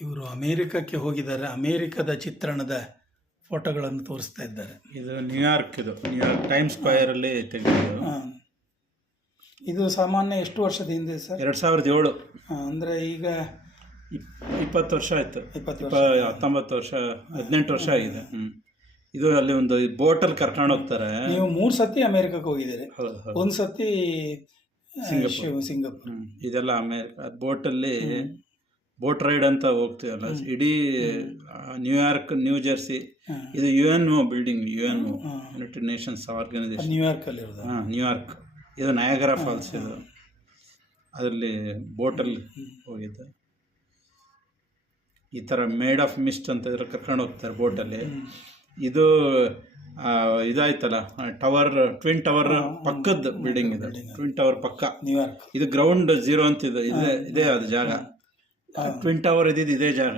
ಇವರು ಅಮೇರಿಕಕ್ಕೆ ಹೋಗಿದ್ದಾರೆ. ಅಮೇರಿಕದ ಚಿತ್ರಣದ ಫೋಟೋಗಳನ್ನು ತೋರಿಸ್ತಾ ಇದ್ದಾರೆ. ಇದು ನ್ಯೂಯಾರ್ಕ್ ಇದು. ನ್ಯೂಯಾರ್ಕ್ ಟೈಮ್ ಸ್ಕ್ವಯರಲ್ಲಿ ತೆಗೆದಿದ್ದು ಇದು ಸಾಮಾನ್ಯ ಎಷ್ಟು ವರ್ಷದ ಹಿಂದೆ ಸರ್? ಎರಡು ಸಾವಿರದ ಏಳು. ಅಂದರೆ ಈಗ ಇಪ್- ಇಪ್ಪತ್ತು ವರ್ಷ ಆಯ್ತು. ಇಪ್ಪತ್ತು ಇಪ್ಪ ಹತ್ತೊಂಬತ್ತು ವರ್ಷ ಹದಿನೆಂಟು ವರ್ಷ ಆಗಿದೆ. ಹ್ಮ್. ಇದು ಅಲ್ಲಿ ಒಂದು ಬೋಟಲ್ಲಿ ಕರ್ಕೊಂಡು ಹೋಗ್ತಾರೆ. ನೀವು ಮೂರು ಸತಿ ಅಮೇರಿಕಕ್ಕೆ ಹೋಗಿದ್ದೀರಿ. ಹೌದು ಹೌದು. ಒಂದು ಸತಿ ಆ, ಸಿಂಗಪುರ್. ಶಿವ- ಸಿಂಗಪುರ್. ಹ್ಮ್. ಇದೆಲ್ಲ ಅಮೇರಿಕ ಬೋಟಲ್ಲಿ ಬೋಟ್ ರೈಡ್ ಅಂತ ಹೋಗ್ತೀವಲ್ಲ ಇಡೀ ನ್ಯೂಯಾರ್ಕ್ ನ್ಯೂ ಜರ್ಸಿ ಇದು U N O building U N O. United Nations Organisation New York ಅಲ್ಲಿ ಇರೋದು. ಹಾಂ ನ್ಯೂಯಾರ್ಕ್ ಇದು ನಯಾಗರ ಫಾಲ್ಸ್ ಇದು. ಅದರಲ್ಲಿ ಬೋಟಲ್ಲಿ ಹೋಗಿದ್ದೆ. ಈ ಥರ ಮೇಡ್ ಆಫ್ ಮಿಸ್ಟ್ ಅಂತ ಇದ್ರ ಕರ್ಕೊಂಡು ಹೋಗ್ತಾರೆ ಬೋಟಲ್ಲಿ. ಇದು ಇದಾಯ್ತಲ್ಲ ಟವರ್ ಟ್ವಿನ್ ಟವರ್ ಪಕ್ಕದ ಬಿಲ್ಡಿಂಗ್ ಇದೆ. ಟ್ವಿನ್ ಟವರ್ ಪಕ್ಕ. ನ್ಯೂಯಾರ್ಕ್ ಇದು ಗ್ರೌಂಡ್ ಜೀರೋ ಅಂತ ಇದೆ ಇದೆ ಇದೇ ಅದು ಜಾಗ. ಟ್ವಿನ್ ಟವರ್ ಇದ್ದಿದ್ದು ಇದೇ ಜಾಗ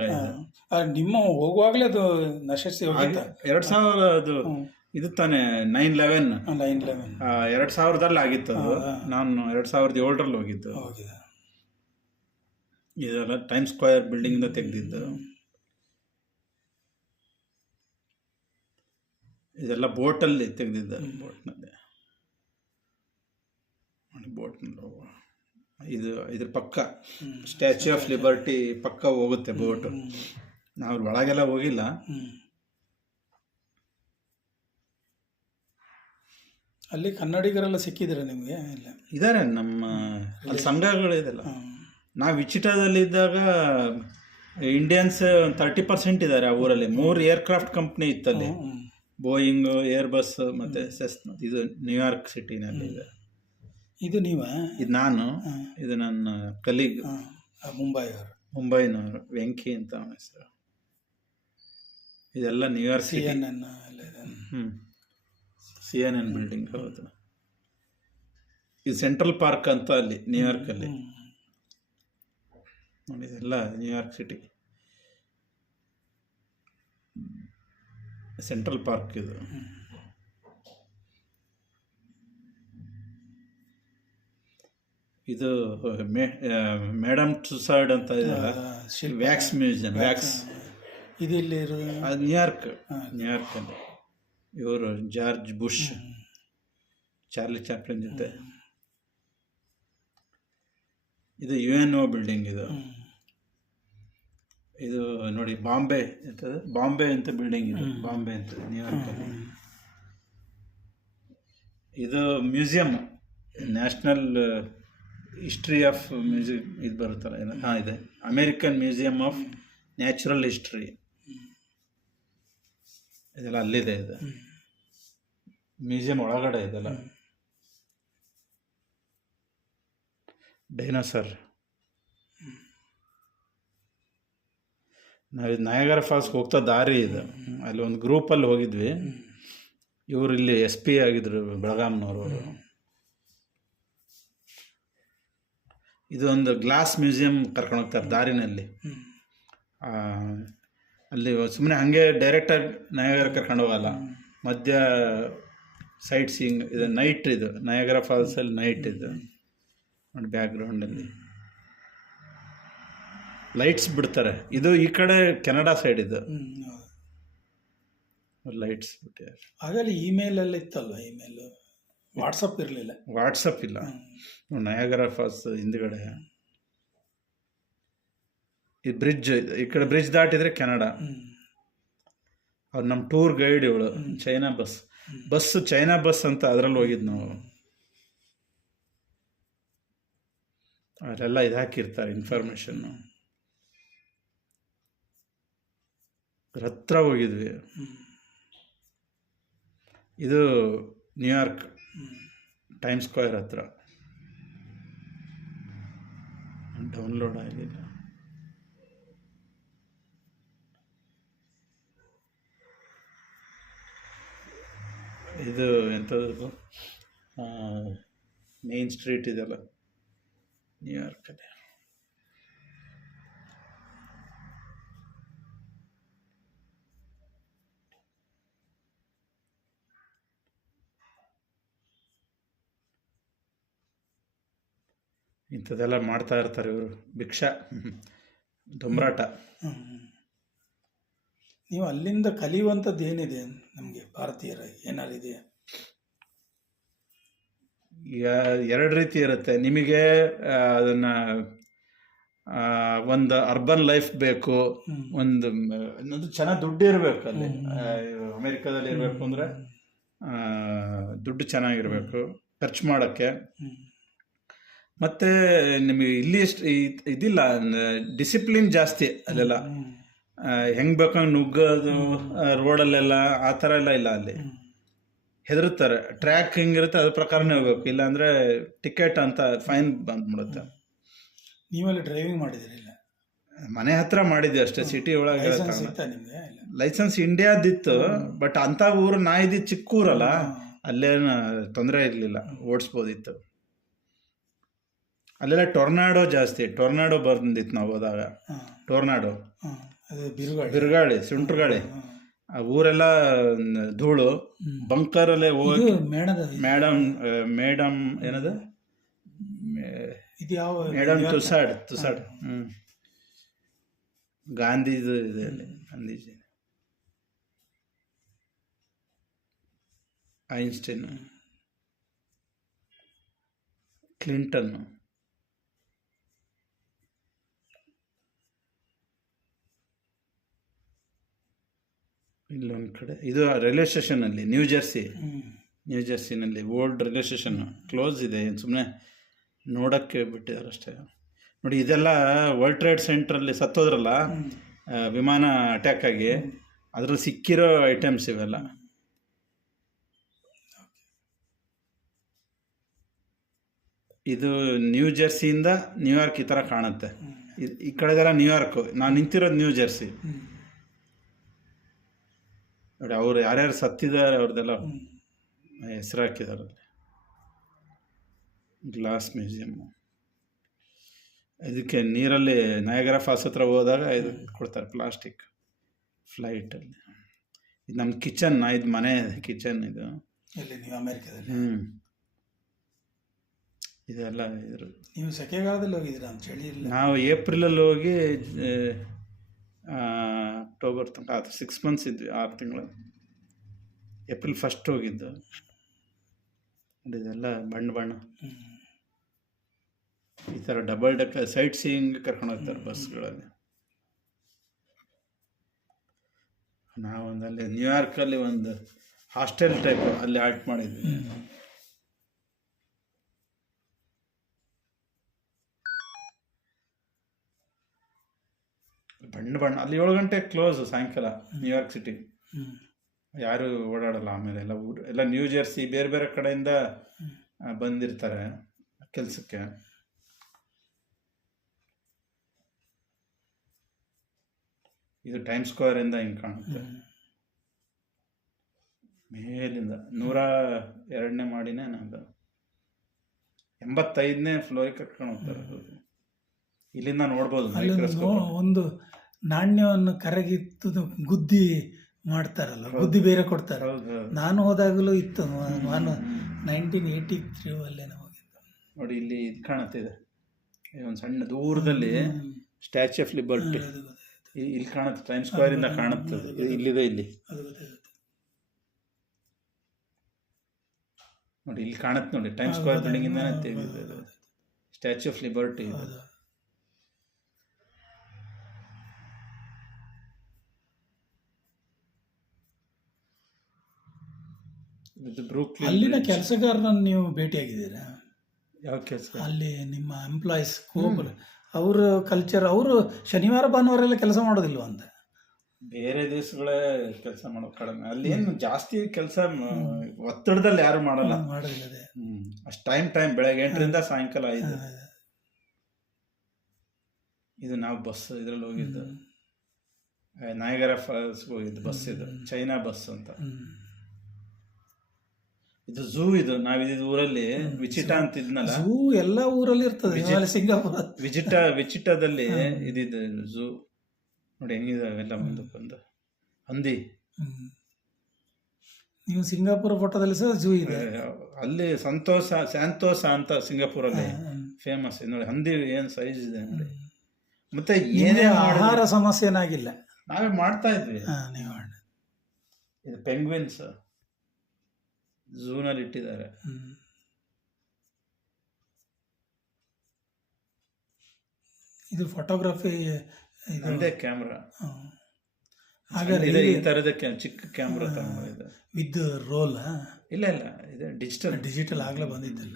ನಿಮ್ಮ ಹೋಗುವಾಗಲೇ ಅದು ನಶಿಸಿ ಎರಡು ಸಾವಿರ ಅದು ಇದು ತಾನೆ ನೈನ್ ಲೆವೆನ್ ನೈನ್ ಲೆವೆನ್ ಎರಡು ಸಾವಿರದಲ್ಲಿ ಆಗಿತ್ತು ಅದು. ನಾನು ಎರಡು ಸಾವಿರದ ಏಳರಲ್ಲಿ ಹೋಗಿದ್ದು. ಹೋಗಿದೆ ಇದೆಲ್ಲ ಟೈಮ್ ಸ್ಕ್ವೇರ್ ಬಿಲ್ಡಿಂಗಿಂದ ತೆಗೆದಿದ್ದು. ಇದೆಲ್ಲ ಬೋಟಲ್ಲಿ ತೆಗೆದಿದ್ದ ಬೋಟ್ನಲ್ಲಿ. ಬೋಟ್ನಲ್ಲಿ ಇದು ಇದ್ರ ಪಕ್ಕ. ಸ್ಟ್ಯಾಚ್ಯೂ ಆಫ್ ಲಿಬರ್ಟಿ ಪಕ್ಕ ಹೋಗುತ್ತೆ ಬೋಟು. ನಾವು ಒಳಗೆಲ್ಲ ಹೋಗಿಲ್ಲ. ಅಲ್ಲಿ ಕನ್ನಡಿಗರೆಲ್ಲ ಸಿಕ್ಕಿದ್ರೆ ನಿಮಗೆ? ಇಲ್ಲ. ಇದಾರೆ ನಮ್ಮ ಅಲ್ಲಿ ಸಂಘಗಳು ಇದೆಲ್ಲ. ನಾವು ವಿಚಿಟಾದಲ್ಲಿದ್ದಾಗ ಇಂಡಿಯನ್ಸ್ ತರ್ಟಿ ಪರ್ಸೆಂಟ್ ಇದ್ದಾರೆ ಆ ಊರಲ್ಲಿ. ಮೂರು ಏರ್ಕ್ರಾಫ್ಟ್ ಕಂಪ್ನಿ ಇತ್ತಲ್ಲಿ. ಬೋಯಿಂಗ್ ಏರ್ ಬಸ್ ಮತ್ತು ಸೆಸ್ ಇದು ನ್ಯೂಯಾರ್ಕ್ ಸಿಟಿನಲ್ಲಿ ಇದೆ. ಇದು ನೀವ? ಇದು ನಾನು. ಇದು ನನ್ನ ಕಲೀಗ್. ಮುಂಬೈ ಅವರು ಮುಂಬೈನವರು. ವೆಂಕಿ ಅಂತ ಅವನ ಹೆಸರು. ಇದೆಲ್ಲ New York C N N ಹ್ಞೂ ಸಿ ಎನ್ ಎನ್ ಬಿಲ್ಡಿಂಗ್ ಹೌದು. ಇದು ಸೆಂಟ್ರಲ್ ಪಾರ್ಕ್ ಅಂತ ಅಲ್ಲಿ ನ್ಯೂಯಾರ್ಕಲ್ಲಿ ನೋಡಿದೆಲ್ಲ New York City Central Park ಇದು. ಇದು ಮೇಡಮ್ ಟುಸಾರ್ಡ್ ಅಂತ ವ್ಯಾಕ್ಸ್ ಮ್ಯೂಸಿಯಂ ವ್ಯಾಕ್ಸ್ ಇದು ಇಲ್ಲಿ ಅದು ನ್ಯೂಯಾರ್ಕ್ ಅಲ್ಲಿ. ಇವರು ಜಾರ್ಜ್ ಬುಷ್ ಚಾರ್ಲಿ ಚಾಪ್ಲಿನ್ ಜೊತೆ. ಇದು ಯು ಎನ್ ಒ ಬಿಲ್ಡಿಂಗ್ ಇದು. ಇದು ನೋಡಿ ಬಾಂಬೆ ಅಂತ ಬಾಂಬೆ ಅಂತ ಬಿಲ್ಡಿಂಗ್ ಇದು. ಬಾಂಬೆ ಅಂತ ನ್ಯೂಯಾರ್ಕಲ್ಲಿ ಇದು museum national history of music ಇದು ಬರುತ್ತಲ್ಲ ಏನು ಹಾಂ, ಇದೆ. American Museum of Natural History ಇದೆಲ್ಲ ಅಲ್ಲಿದೆ ಇದು. ಮ್ಯೂಸಿಯಂ ಒಳಗಡೆ ಇದೆಲ್ಲ. ಡೈನೋಸರ್ ನಾವು ಇದು ನಯಗರ ಫಾಲ್ಸ್ಗೆ ಹೋಗ್ತಾ ದಾರಿ ಇದು. ಅಲ್ಲಿ ಒಂದು ಗ್ರೂಪಲ್ಲಿ ಹೋಗಿದ್ವಿ. ಇವರು ಇಲ್ಲಿ ಎಸ್ ಪಿ ಆಗಿದ್ರು, ಬೆಳಗಾಂನವರು ಅವರು ಇದು ಒಂದು ಗ್ಲಾಸ್ ಮ್ಯೂಸಿಯಂ ಕರ್ಕೊಂಡು ಹೋಗ್ತಾರೆ ದಾರಿನಲ್ಲಿ. ಅಲ್ಲಿ ಸುಮ್ಮನೆ ಹಾಗೆ ಡೈರೆಕ್ಟಾಗಿ ನಯಾಗರ ಕರ್ಕೊಂಡು ಹೋಗಲ್ಲ. ಮಧ್ಯ ಸೈಟ್ ಸೀಯಿಂಗ್ ಇದು ನೈಟ್ ಇದು ನಯಗರ ಫಾಲ್ಸಲ್ಲಿ ನೈಟ್ ಇದು. ನೋಡಿ ಬ್ಯಾಕ್ಗ್ರೌಂಡಲ್ಲಿ. ಲೈಟ್ಸ್ ಬಿಡ್ತಾರೆ. ಇದು ಈ ಕಡೆ ಕೆನಡಾ ಸೈಡ್ ಇದು. ಲೈಟ್ಸ್ ಬಿಟ್ಟಿದ್ದಾರೆ ಆಗಲಿ ಇಮೇಲ್ ಎಲ್ಲ ಇತ್ತಲ್ವ ಇಮೇಲ್? ವಾಟ್ಸಪ್ ಇರಲಿಲ್ಲ. ವಾಟ್ಸಪ್ ಇಲ್ಲ. ನಯಾಗರ ಫಾಲ್ಸ್ ಹಿಂದ್ಗಡೆ. ಈ ಬ್ರಿಡ್ಜ್ ಈ ಕಡೆ ಬ್ರಿಡ್ಜ್ ದಾಟಿದ್ರೆ ಕೆನಡಾ ಅವ್ರು ನಮ್ಮ ಟೂರ್ ಗೈಡ್ ಇವಳು China bus bus China bus ಅಂತ ಅದರಲ್ಲಿ ಹೋಗಿದ್ದು ನಾವು. ಅವರೆಲ್ಲ ಇದು ಹಾಕಿರ್ತಾರೆ ಇನ್ಫಾರ್ಮೇಷನ್ನು ಹತ್ರ ಹೋಗಿದ್ವಿ. ಇದು ನ್ಯೂಯಾರ್ಕ್ ಟೈಮ್ ಸ್ಕ್ವೇರ್ ಹತ್ರ. ಡೌನ್ಲೋಡ್ ಆಗಿಲ್ಲ. ಇದು ಎಂಥದ್ದು ಮೇನ್ ಸ್ಟ್ರೀಟ್ ಇದೆಲ್ಲ. ನ್ಯೂಯಾರ್ಕಲ್ಲಿ ಇಂಥದ್ದೆಲ್ಲ ಮಾಡ್ತಾ ಇರ್ತಾರೆ ಇವರು. ಭಿಕ್ಷಾ. ದುಮ್ರಾಟ ನೀವು ಅಲ್ಲಿಂದ ಕಲಿಯುವಂಥದ್ದು ಏನಿದೆ ನಮಗೆ ಭಾರತೀಯರ? ಏನಾರಿದೆಯಾ ಈಗ ಎರಡು ರೀತಿ ಇರುತ್ತೆ. ನಿಮಗೆ ಅದನ್ನು ಒಂದು ಅರ್ಬನ್ ಲೈಫ್ ಬೇಕು. ಒಂದು ಇನ್ನೊಂದು ಚೆನ್ನಾಗಿ ದುಡ್ಡು ಇರಬೇಕು ಅಲ್ಲಿ. ಅಮೇರಿಕಾದಲ್ಲಿ ಇರಬೇಕು ಅಂದರೆ ದುಡ್ಡು ಚೆನ್ನಾಗಿರಬೇಕು. ಖರ್ಚು ಮಾಡೋಕ್ಕೆ. ಮತ್ತೆ ನಿಮಗೆ ಇಲ್ಲಿ ಎಷ್ಟು ಇದಿಲ್ಲ ಡಿಸಿಪ್ಲಿನ್ ಜಾಸ್ತಿ ಅಲ್ಲೆಲ್ಲ. ಹೆಂಗ್ ಬೇಕಂಗ್ ನುಗ್ಗೋದು ರೋಡಲ್ಲೆಲ್ಲ ಆ ಥರ ಎಲ್ಲ ಇಲ್ಲ ಅಲ್ಲಿ. ಹೆದರುತ್ತಾರೆ. ಟ್ರ್ಯಾಕ್ ಹೆಂಗಿರುತ್ತೆ ಅದ್ರ ಪ್ರಕಾರನೇ ಹೋಗ್ಬೇಕು. ಇಲ್ಲಾಂದ್ರೆ ಟಿಕೆಟ್ ಅಂತ ಫೈನ್ ಬಂದ್ಬಿಡುತ್ತೆ. ನೀವಲ್ಲಿ ಡ್ರೈವಿಂಗ್ ಮಾಡಿದಿರಿಲ್ಲ ಮನೆ ಹತ್ರ ಮಾಡಿದ್ವಿ ಅಷ್ಟೇ. ಸಿಟಿ ಒಳಗೆ ಲೈಸೆನ್ಸ್ ಇಂಡಿಯಾದಿತ್ತು ಬಟ್ ಅಂತ ಊರು ನಾ ಇದ್ದಿದ್ದು ಚಿಕ್ಕ ಊರಲ್ಲ ಅಲ್ಲೇನು ತೊಂದರೆ ಇರಲಿಲ್ಲ. ಓಡಿಸ್ಬೋದಿತ್ತು. ಅಲ್ಲೆಲ್ಲ ಟೊರ್ನಾಡೋ ಜಾಸ್ತಿ ಟೊರ್ನಾಡೋ ಬಂದಿತ್ತು ನಾವು ಹೋದಾಗ. ಟೊರ್ನಾಡೋ. ಅದು ಬಿರುಗಾಳಿ. ಬಿರುಗಾಳಿ. ಆ ಊರೆಲ್ಲ ಧೂಳು ಬಂಕರ್ ಬಂಕರಲ್ಲೇ ಹೋಗಿ ಮೇಡಮ್ ಮೇಡಮ್ ಏನದು? ಇದು ಯಾವ ಮೇಡಮ್ ತುಸಾಡ್ ತುಸಾಡ್. ಹ್ಞೂ ಗಾಂಧೀಜಿ ಇದೆ ಅಲ್ಲಿ ಗಾಂಧೀಜಿ. ಐನ್ಸ್ಟೈನ್. ಕ್ಲಿಂಟನ್ ಇಲ್ಲೊಂದು ಕಡೆ. ಇದು ರೈಲ್ವೆ ಸ್ಟೇಷನಲ್ಲಿ ನ್ಯೂ ಜರ್ಸಿ. ನ್ಯೂ ಜರ್ಸಿನಲ್ಲಿ ಓಲ್ಡ್ ರೈಲ್ವೆ ಸ್ಟೇಷನ್ ಕ್ಲೋಸ್ ಇದೆ. ಸುಮ್ಮನೆ ನೋಡೋಕ್ಕೆ ಬಿಟ್ಟಿದ್ದಾರೆ ಅಷ್ಟೇ. ನೋಡಿ ಇದೆಲ್ಲ ವರ್ಲ್ಡ್ ಟ್ರೇಡ್ ಸೆಂಟ್ರಲ್ಲಿ ಸತ್ತೋದ್ರಲ್ಲ. ವಿಮಾನ ಅಟ್ಯಾಕ್ ಆಗಿ ಅದ್ರಲ್ಲಿ ಸಿಕ್ಕಿರೋ ಐಟಮ್ಸ್ ಇವೆಲ್ಲ. ಇದು ನ್ಯೂ ಜರ್ಸಿಯಿಂದ ನ್ಯೂಯಾರ್ಕ್ ಈ ಥರ ಕಾಣುತ್ತೆ. ಈ ಕಡೆದೆಲ್ಲ ನ್ಯೂಯಾರ್ಕು ನಾನು ನಿಂತಿರೋದು ನ್ಯೂ ಜೆರ್ಸಿ. ನೋಡಿ ಅವ್ರು ಯಾರ್ಯಾರು ಸತ್ತಿದ್ದಾರೆ ಅವ್ರದ್ದೆಲ್ಲ. ಹೆಸರು ಹಾಕಿದ್ದಾರೆ ಗ್ಲಾಸ್ ಮ್ಯೂಸಿಯಮ್ಮು ಇದಕ್ಕೆ ನೀರಲ್ಲಿ ನಯಗರ ಫಾಸ್ ಹತ್ರ ಹೋದಾಗ ಇದು ಕೊಡ್ತಾರೆ ಪ್ಲಾಸ್ಟಿಕ್ ಫ್ಲೈಟಲ್ಲಿ. ಇದು ನಮ್ಮ ಕಿಚನ್ ಇದು ಮನೆ ಕಿಚನ್ ಇದು. ಅಮೆರಿಕದಲ್ಲಿ? ಹ್ಞೂ ಇದೆಲ್ಲ ಇದ್ರು. ನೀವು ಸೆಕೆಗಾಲದಲ್ಲಿ ಹೋಗಿದ್ದೀರಾ ನಾವು ಏಪ್ರಿಲಲ್ಲಿ ಹೋಗಿ ಅಕ್ಟೋಬರ್ ತನಕ ಆಯ್ತು. ಸಿಕ್ಸ್ ಮಂತ್ಸ್ ಇದ್ವಿ, ಆರು ತಿಂಗಳು. ಏಪ್ರಿಲ್ ಫಸ್ಟ್ ಹೋಗಿದ್ದು. ಇದೆಲ್ಲ ಬಣ್ಣ ಬಣ್ಣ. ಈ ಥರ ಡಬಲ್ ಡೆಕ್ ಸೈಟ್ ಸೀಯಿಂಗ್ ಕರ್ಕೊಂಡು ಹೋಗ್ತಾರೆ ಬಸ್ಗಳಲ್ಲಿ. ನಾವೊಂದು ಅಲ್ಲಿ ನ್ಯೂಯಾರ್ಕಲ್ಲಿ ಒಂದು ಹಾಸ್ಟೆಲ್ ಟೈಪ್ ಅಲ್ಲಿ ಆರ್ಟ್ ಮಾಡಿದ್ವಿ. ಬಣ್ಣ ಬಣ್ಣ ಅಲ್ಲಿ ಏಳು ಗಂಟೆ ಕ್ಲೋಸ್ ಸಾಯಂಕಾಲ ನ್ಯೂಯಾರ್ಕ್ ಸಿಟಿ ಯಾರು ಓಡಾಡಲ್ಲ ಆಮೇಲೆ ಎಲ್ಲ ಊರು ಎಲ್ಲ ನ್ಯೂ ಜರ್ಸಿ ಬೇರೆ ಬೇರೆ ಕಡೆಯಿಂದ ಬಂದಿರ್ತಾರೆ ಕೆಲಸಕ್ಕೆ. ಇದು ಟೈಮ್ ಸ್ಕ್ವೇರ್ ಇಂದ ಹಿಂಗೆ ಕಾಣುತ್ತೆ. ಮೇಲಿಂದ ನೂರ ಎರಡನೇ ಮಾಡಿನೇ ನಂದು. ಎಂಬತ್ತೈದನೇ ಫ್ಲೋರಿಗೆ ಕರ್ಕೊಂಡು ಹೋಗ್ತಾರೆ. ಇಲ್ಲಿಂದ ನೋಡ್ಬೋದು ಮೈಕ್ರೋಸ್ಕೋಪ್ ಒಂದು ನಾಣ್ಯವನ್ನು ಕರಗಿತ್ತು ಗುದ್ದಿ ಮಾಡ್ತಾರಲ್ಲ ಗುದ್ದಿ ಬೇರೆ ಕೊಡ್ತಾರೆ. ನಾನು ಹೋದಾಗಲೂ ಇತ್ತು ನಾನು ನೈನ್ಟೀನ್ ಏಯ್ಟಿ ತ್ರೀ ಅಲ್ಲೇ ಹೋಗಿದ್ದು. ನೋಡಿ ಇಲ್ಲಿ ಇದು ಕಾಣುತ್ತಿದೆ ಒಂದು ಸಣ್ಣ ದೂರದಲ್ಲಿ ಸ್ಟ್ಯಾಚು ಸ್ಟ್ಯಾಚ್ಯೂ ಆಫ್ ಲಿಬರ್ಟಿ ಇಲ್ಲಿ ಕಾಣುತ್ತೆ ಟೈಮ್ ಸ್ಕ್ವೇರ್ ಇಂದ ಕಾಣುತ್ತೆ ಅದು. ಇದು ಇಲ್ಲಿದೆ ಇಲ್ಲಿ. ನೋಡಿ ಇಲ್ಲಿ ಕಾಣುತ್ತೆ ನೋಡಿ ಟೈಮ್ ಸ್ಕ್ವೇರ್ ಬಿಲ್ಡಿಂಗ್ ಇಂದ. ತೆಗೆದಿದೆ ಸ್ಟ್ಯಾಚ್ಯೂ ಆಫ್ ಲಿಬರ್ಟಿ ಬ್ರೂಕ್ಲಿನ್ ಅಲ್ಲಿನ ಕೆಲಸಗಾರರನ್ನು ನೀವು ಭೇಟಿಯಾಗಿದ್ದೀರಾ? ಯಾವ ಕೆಲಸ? ಅಲ್ಲಿ ನಿಮ್ಮ ಎಂಪ್ಲಾಯೀಸ್ ಕೋಪರ್ ಅವ್ರ ಕಲ್ಚರ್ ಅವರು ಶನಿವಾರ ಭಾನುವಾರ ಎಲ್ಲ ಕೆಲಸ ಮಾಡೋದಿಲ್ಲ ಅಂತ? ಬೇರೆ ದೇಶಗಳೇ ಕೆಲಸ ಮಾಡೋದು ಕಡಿಮೆ. ಅಲ್ಲಿ ಏನು ಜಾಸ್ತಿ ಕೆಲಸ ಒತ್ತಡದಲ್ಲಿ ಯಾರು ಮಾಡಲ್ಲ. ಮಾಡೋದಿಲ್ಲ ಅದೇ. ಅಷ್ಟು ಟೈಮ್ ಟೈಮ್ ಬೆಳಗ್ಗೆ ಎಂಟರಿಂದ ಸಾಯಂಕಾಲ ಐದು. ಇದು ನಾವು ಬಸ್ ಇದ್ರಲ್ಲಿ ಹೋಗಿದ್ದು. ನಾಯಗರ ಫಾಲ್ಸ್ಗೆ ಹೋಗಿದ್ದು ಬಸ್ ಇದು. ಚೈನಾ ಬಸ್ ಅಂತ. ಇದು ಝೂ ಇದು ನಾವಿದ್ದ ಊರಲ್ಲಿ ವಿಚಿಟ ಅಂತ ಇದ್ನಲ್ಲ ಝೂ ಎಲ್ಲ ಊರಲ್ಲಿ ಇರ್ತದೆ ಸಿಂಗಾಪುರ. ವಿಚಿಟ ವಿಚಿಟದಲ್ಲಿ ಇದಿದೆ ಝೂ ನೋಡಿ ಹೆಂಗಿದಾವೆ ಎಲ್ಲ ಮುಂದಕ್ಕೆ ಬಂದು. ಹಂದಿ. ನೀವು ಸಿಂಗಾಪುರ ಫೋಟೋದಲ್ಲಿ ಸಹ ಝೂ ಇದೆ. ಅಲ್ಲಿ ಸಂತೋಷ ಸ್ಯಾಂತೋಸ ಅಂತ ಸಿಂಗಾಪುರಲ್ಲಿ ಫೇಮಸ್ ಫೇಮಸ್ ನೋಡಿ ಹಂದಿ ಏನು ಸೈಜ್ ಇದೆ ನೋಡಿ. ಮತ್ತೆ ಏನೇ ಆಹಾರ ಸಮಸ್ಯೆ ಏನಾಗಿಲ್ಲ ನಾವೇ ಮಾಡ್ತಾ ಇದ್ವಿ. ಇದು ಪೆಂಗ್ವಿನ್ಸ್ ಝೂನಲ್ಲಿ ಇಟ್ಟಿದ್ದಾರೆ. ಇದು ಫೋಟೋಗ್ರಫಿ ಇದೆ ಕ್ಯಾಮ್ರಾ. ಹಾಗಾದ್ರೆ ಈ ತರದ ಚಿಕ್ಕ ಕ್ಯಾಮ್ರಾ ಇದೆ ವಿತ್ ರೋಲ್ ಇಲ್ಲ ಇಲ್ಲ ಇದು ಡಿಜಿಟಲ್ ಡಿಜಿಟಲ್ ಆಗ್ಲೇ ಬಂದಿದ್ದಲ್ಲ.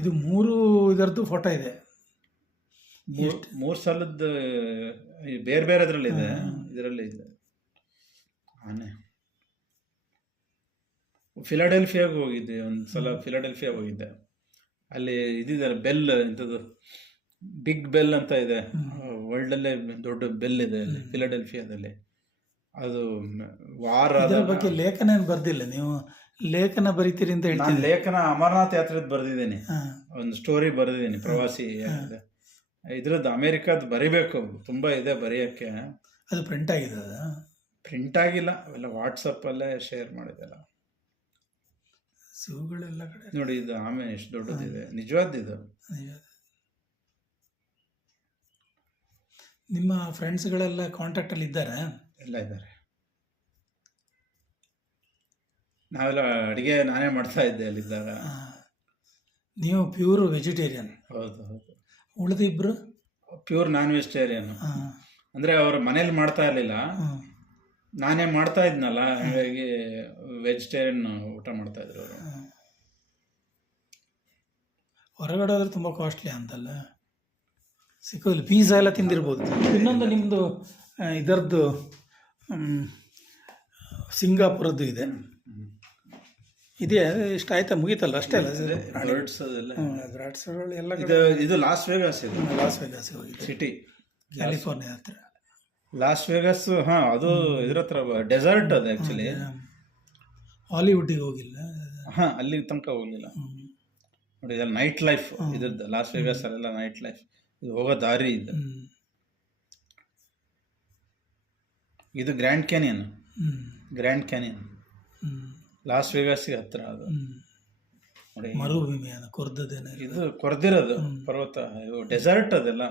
ಇದು ಮೂರು ಇದರದ್ದು ಫೋಟೋ ಇದೆ. ಮೂರು ಸಲದ ಬೇರೆ ಬೇರೆ ಅದ್ರಲ್ಲಿ ಇದೆ ಇದರಲ್ಲಿ ಇದೆ. ಆನೆ. ಫಿಲಾಡೆಲ್ಫಿಯಾಗ ಹೋಗಿದ್ದೆ ಒಂದು ಸಲ ಫಿಲಾಡೆಲ್ಫಿಯಾ ಹೋಗಿದ್ದೆ. ಅಲ್ಲಿ ಇದಿದ್ದಾರೆ ಬೆಲ್ ಇಂಥದ್ದು ಬಿಗ್ ಬೆಲ್ ಅಂತ ಇದೆ. ವರ್ಲ್ಡ್ ಅಲ್ಲೇ ದೊಡ್ಡ ಬೆಲ್ ಇದೆ ಅಲ್ಲಿ ಫಿಲಾಡೆಲ್ಫಿಯಾದಲ್ಲಿ. ಅದು ವಾರ ಅದರ ಬಗ್ಗೆ ಲೇಖನ ಏನು ಬರ್ದಿಲ್ಲ ನೀವು ಲೇಖನ ಬರಿತೀರಿ ಅಂತ ಹೇಳ್ತೀನಿ ಲೇಖನ ಅಮರನಾಥ್ ಯಾತ್ರೆದ್ ಬರೆದಿದ್ದೀನಿ. ಒಂದು ಸ್ಟೋರಿ ಬರೆದಿದ್ದೀನಿ ಪ್ರವಾಸಿ ಇದೆ. ಇದ್ರದ್ದು ಅಮೇರಿಕಾದ ಬರಿಬೇಕು ತುಂಬಾ ಇದೆ ಬರೆಯಕ್ಕೆ. ಅದು ಪ್ರಿಂಟ್ ಆಗಿದೆ ಅದು? ಪ್ರಿಂಟ್ ಆಗಿಲ್ಲ. ಅವೆಲ್ಲ ವಾಟ್ಸಪ್ಪಲ್ಲೇ ಶೇರ್ ಮಾಡಿದೆಲ್ಲ. ಸೂಗಳೆಲ್ಲ ಕಡೆ ನೋಡಿ ಇದು ಆಮೆ ಎಷ್ಟು ದೊಡ್ಡದಿದೆ. ನಿಜವಾದ ಇದು ನಿಜ. ನಿಮ್ಮ ಫ್ರೆಂಡ್ಸ್ಗಳೆಲ್ಲ ಕಾಂಟ್ಯಾಕ್ಟಲ್ಲಿ ಇದ್ದಾರೆ? ಎಲ್ಲ ಇದ್ದಾರೆ. ನಾವೆಲ್ಲ ಅಡುಗೆ ನಾನೇ ಮಾಡ್ತಾ ಇದ್ದೆ ಅಲ್ಲಿದ್ದಾಗ. ನೀವು ಪ್ಯೂರ್ ವೆಜಿಟೇರಿಯನ್ ಹೌದು ಹೌದು. ಉಳಿದಿಬ್ರು? ಪ್ಯೂರ್ ನಾನ್ ವೆಜಿಟೇರಿಯನ್ ಹಾಂ. ಅಂದ್ರೆ ಅವ್ರ ಮನೇಲಿ ಮಾಡ್ತಾ ಇರ್ಲಿಲ್ಲ. ನಾನೇ ಮಾಡ್ತಾ ಇದ್ನಲ್ಲ ಹಾಗಾಗಿ ವೆಜಿಟೇರಿಯನ್ ಊಟ ಮಾಡ್ತಾ ಇದ್ರು ಅವರು. ಹೊರಗಡೆ ಹೋದ್ರೆ ತುಂಬ ಕಾಸ್ಟ್ಲಿ ಅಂತಲ್ಲ. ಸಿಕ್ಕೋದಿಲ್ಲ ಪೀಝಾ ಎಲ್ಲ ತಿಂದಿರ್ಬೋದು. ಇನ್ನೊಂದು ನಿಮ್ಮದು ಇದರದ್ದು ಸಿಂಗಾಪುರದ್ದು ಇದೆ. ಇದೆಯಾ ಇಷ್ಟ ಆಯ್ತಾ? ಮುಗೀತಲ್ಲ ಅಷ್ಟೇ ಅಲ್ಲ? ಎಲ್ಲ ಇದು ಇದು ಲಾಸ್ ವೇಗಾಸ್ ಲಾಸ್ ವೇಗಾಸ್ ಹೋಗಿದೆ. ಸಿಟಿ ಕ್ಯಾಲಿಫೋರ್ನಿಯಾ ಹತ್ರ. ಲಾಸ್ ವೇಗಸ್ ಹಾ ಅದು ಇದ್ರ ಹತ್ರ ಡೆಸರ್ಟ್ ಅದು ಆಕ್ಚುಲಿ ಹಾಲಿವುಡ್ಡಿಗೆ ಹೋಗಿಲ್ಲ. ಹಾ ಅಲ್ಲಿ ತನಕ ಹೋಗಲಿಲ್ಲ. ನೋಡಿ ಇದೆಲ್ಲ ನೈಟ್ ಲೈಫ್ ಇದ್ರದ್ದು ಲಾಸ್ ವೇಗಸ್ ಅಲ್ಲೆಲ್ಲ ನೈಟ್ ಲೈಫ್ ಇದು ಹೋಗೋ ದಾರಿ ಇದು. ಇದು Grand Canyon. Grand Canyon. Las ವೇಗಾಸ್ಗೆ ಹತ್ರ ಅದು. ನೋಡಿ ಮರುಭೂಮಿ ಕೊರ್ದದೇನೆ ಇದು ಕೊರ್ದಿರೋದು ಪರ್ವತ ಇದು ಡೆಸರ್ಟ್ ಅದೆಲ್ಲ.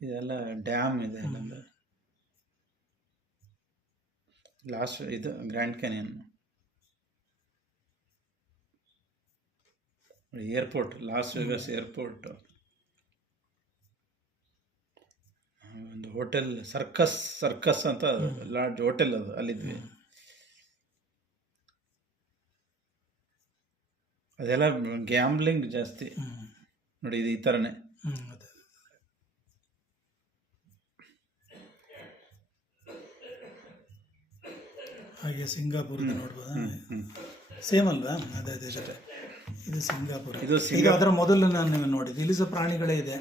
ಇದೆಲ್ಲ ಡ್ಯಾಮ್ ಇದೆ ಇಲ್ಲೊಂದು ಲಾಸ್ಟ್ ಇದು Grand Canyon airport Las Vegas airport ಒಂದು ಹೋಟೆಲ್ ಸರ್ಕಸ್ ಸರ್ಕಸ್ ಅಂತ ಲಾಡ್ಜ್ ಹೋಟೆಲ್ ಅದು ಅಲ್ಲಿದ್ವಿ. ಅದೆಲ್ಲ ಗ್ಯಾಮ್ಲಿಂಗ್ ಜಾಸ್ತಿ. ನೋಡಿ ಇದು ಈ ಥರನೇ ಹ್ಮ್. ಅದೇ. ಹಾಗೆ ಸಿಂಗಾಪುರದ ನೋಡ್ಬೋದು? ಸೇಮ್ ಅಲ್ವಾ? ಅದೇ ಅದೇ ಜೊತೆ. ಇದು ಸಿಂಗಾಪುರ. ಇದು ಈಗ ಅದರ ಮೊದಲು ನಾನು ನೀವು ನೋಡಿದ್ದು. ಇಲ್ಲಿ ಸಹ ಪ್ರಾಣಿಗಳೇ ಇದೆ.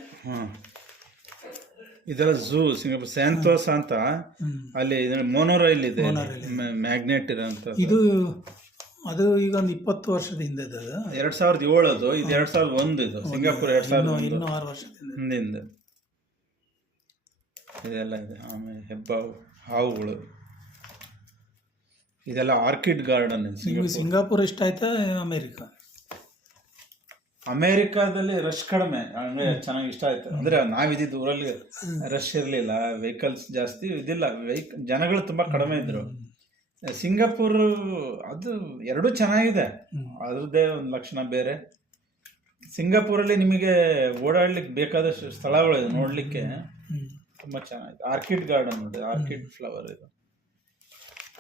ಇದೆಲ್ಲ ಝೂ ಸಿಂಗಾಪುರ್. ಸ್ಯಾಂತೋಸ್ ಅಂತ ಅಲ್ಲಿ ಮೋನೋರೈಲ್ ಇದೆ. ಮ್ಯಾಗ್ನೆಟ್ ಇರೋಂಥ ಇದು ಅದು ಈಗ ಒಂದು ಇಪ್ಪತ್ತು ವರ್ಷದ ಹಿಂದೆ ಅದು. ಎರಡ್ ಸಾವಿರದ ಏಳು ಅದು ಇದು ಎರಡ್ ಸಾವಿರದ ಒಂದು ಇದು. ಸಿಂಗಾಪುರ್ ಎರಡ್ ಸಾವಿರದ ಇನ್ನೂ ಆರು ವರ್ಷದಿಂದ ಹಿಂದೆ. ಇದೆಲ್ಲ ಇದೆ. ಆಮೇಲೆ ಹೆಬ್ಬಾವು ಹಾವುಗಳು. ಇದೆಲ್ಲ ಆರ್ಕಿಡ್ ಗಾರ್ಡನ್ ನಿಮಗೆ ಸಿಂಗಾಪುರ್. ಇಷ್ಟ ಆಯ್ತಾ ಅಮೇರಿಕಾ? ಅಮೇರಿಕಾದಲ್ಲಿ ರಶ್ ಕಡಿಮೆ ಅಂದ್ರೆ ಚೆನ್ನಾಗಿ ಇಷ್ಟ ಆಯ್ತು. ಅಂದ್ರೆ ನಾವಿದ್ದಿದ್ದ ಊರಲ್ಲಿ ರಶ್ ಇರಲಿಲ್ಲ ವೆಹಿಕಲ್ಸ್ ಜಾಸ್ತಿ ಇದಿಲ್ಲ ವೆಹಿಕ್ ಜನಗಳು ತುಂಬಾ ಕಡಿಮೆ ಇದ್ರು. ಸಿಂಗಾಪುರ್ ಅದು ಎರಡೂ ಚೆನ್ನಾಗಿದೆ. ಅದ್ರದ್ದೇ ಒಂದು ಲಕ್ಷಣ ಬೇರೆ. ಸಿಂಗಾಪುರಲ್ಲಿ ನಿಮಗೆ ಓಡಾಡ್ಲಿಕ್ಕೆ ಬೇಕಾದಷ್ಟು ಸ್ಥಳಗಳಿದೆ ನೋಡ್ಲಿಕ್ಕೆ. ತುಂಬಾ ಚೆನ್ನಾಗಿದೆ. ಆರ್ಕಿಡ್ ಗಾರ್ಡನ್ ನೋಡಿ ಆರ್ಕಿಡ್ ಫ್ಲವರ್ ಇದು.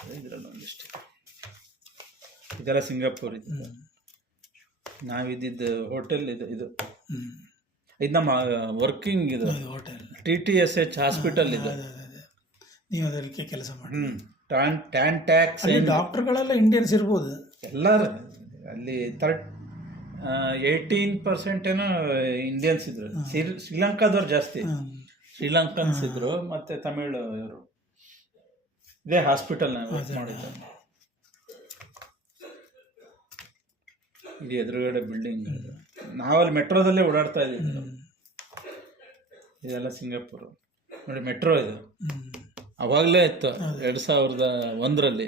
ಇದರಲ್ಲಿ ಒಂದಿಷ್ಟು. ಇದೆಲ್ಲ ಸಿಂಗಾಪುರ್ ಇದೆ ನಾವಿದ್ದಿದ್ದು ಹೋಟೆಲ್ ಇದು ಇದು. ಇದು ನಮ್ಮ ವರ್ಕಿಂಗ್ ಇದು. Hotel. T T S H hospital ಇದು. ನೀವು ಅದಕ್ಕೆ ಕೆಲಸ ಮಾಡಿ ಟ್ಯಾನ್ ಟ್ಯಾನ್ ಟ್ಯಾಕ್ಸ್ ಡಾಕ್ಟರ್ಗಳೆಲ್ಲ ಇಂಡಿಯನ್ಸ್ ಇರ್ಬೋದು. ಎಲ್ಲರೂ. ಅಲ್ಲಿ ತರ್ಟ್ ಏಯ್ಟೀನ್ ಪರ್ಸೆಂಟ್ ಏನೋ ಇಂಡಿಯನ್ಸ್ ಇದ್ರು. ಶ್ರೀ- ಶ್ರೀಲಂಕಾದವ್ರು ಜಾಸ್ತಿ. ಶ್ರೀಲಂಕನ್ಸ್ ಇದ್ರು ಮತ್ತೆ ತಮಿಳು ಇವರು. ಇದೇ ಹಾಸ್ಪಿಟಲ್ ಮಾಡಿದ್ದು. ಇದು ಎದುರುಗಡೆ ಬಿಲ್ಡಿಂಗ್ ನಾವಲ್ಲಿ ಮೆಟ್ರೋದಲ್ಲೇ ಓಡಾಡ್ತಾ ಇದ್ದೀವಿ ಇದೆಲ್ಲ ಸಿಂಗಾಪುರ್. ನೋಡಿ ಮೆಟ್ರೋ ಇದು. ಅವಾಗಲೇ ಇತ್ತು ಎರಡು ಸಾವಿರದ ಒಂದರಲ್ಲಿ.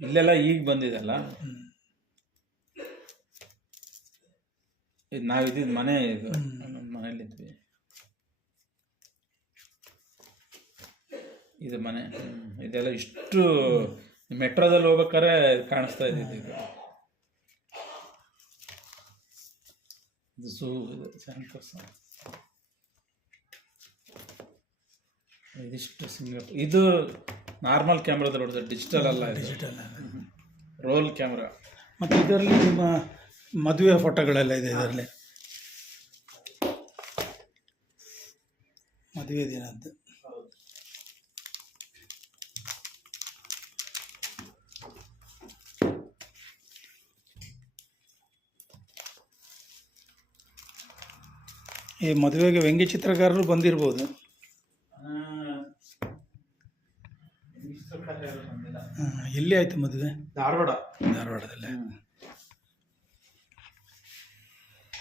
ಇಲ್ಲೆಲ್ಲ ಈಗ ಬಂದಿದೆಲ್ಲ. ಇದು ನಾವಿದ್ದಿದ್ದು ಮನೆ ಇದು. ನಮ್ಮ ಮನೇಲಿದ್ವಿ ಇದು ಮನೆ. ಇದೆಲ್ಲ ಇಷ್ಟು ಮೆಟ್ರೋದಲ್ಲಿ ಹೋಗ್ಬೇಕಾರೆ ಕಾಣಿಸ್ತಾ ಇದ್ದಿದ್ದು ಇದು. ಇದು ಸೂ ಇದು ಇದಿಷ್ಟು ಸಿಂಗಪುರ್ ಇದು ನಾರ್ಮಲ್ ಕ್ಯಾಮ್ರಾದಲ್ಲಿ ಹೊಡೆದ ಡಿಜಿಟಲ್ ಅಲ್ಲ ಡಿಜಿಟಲ್ ರೋಲ್ ಕ್ಯಾಮ್ರಾ ಮತ್ತು ಇದರಲ್ಲಿ ನಿಮ್ಮ ಮದುವೆ ಫೋಟೋಗಳೆಲ್ಲ ಇದೆ ಇದರಲ್ಲಿ. ಮದುವೆ ದಿನದ್ದು ಈ ಮದುವೆಗೆ ವ್ಯಂಗ್ಯ ಚಿತ್ರಕಾರರು ಬಂದಿರ್ಬೋದು. ಎಲ್ಲಿ ಆಯಿತು ಮದುವೆ? ಧಾರವಾಡ. ಧಾರವಾಡದಲ್ಲೇ.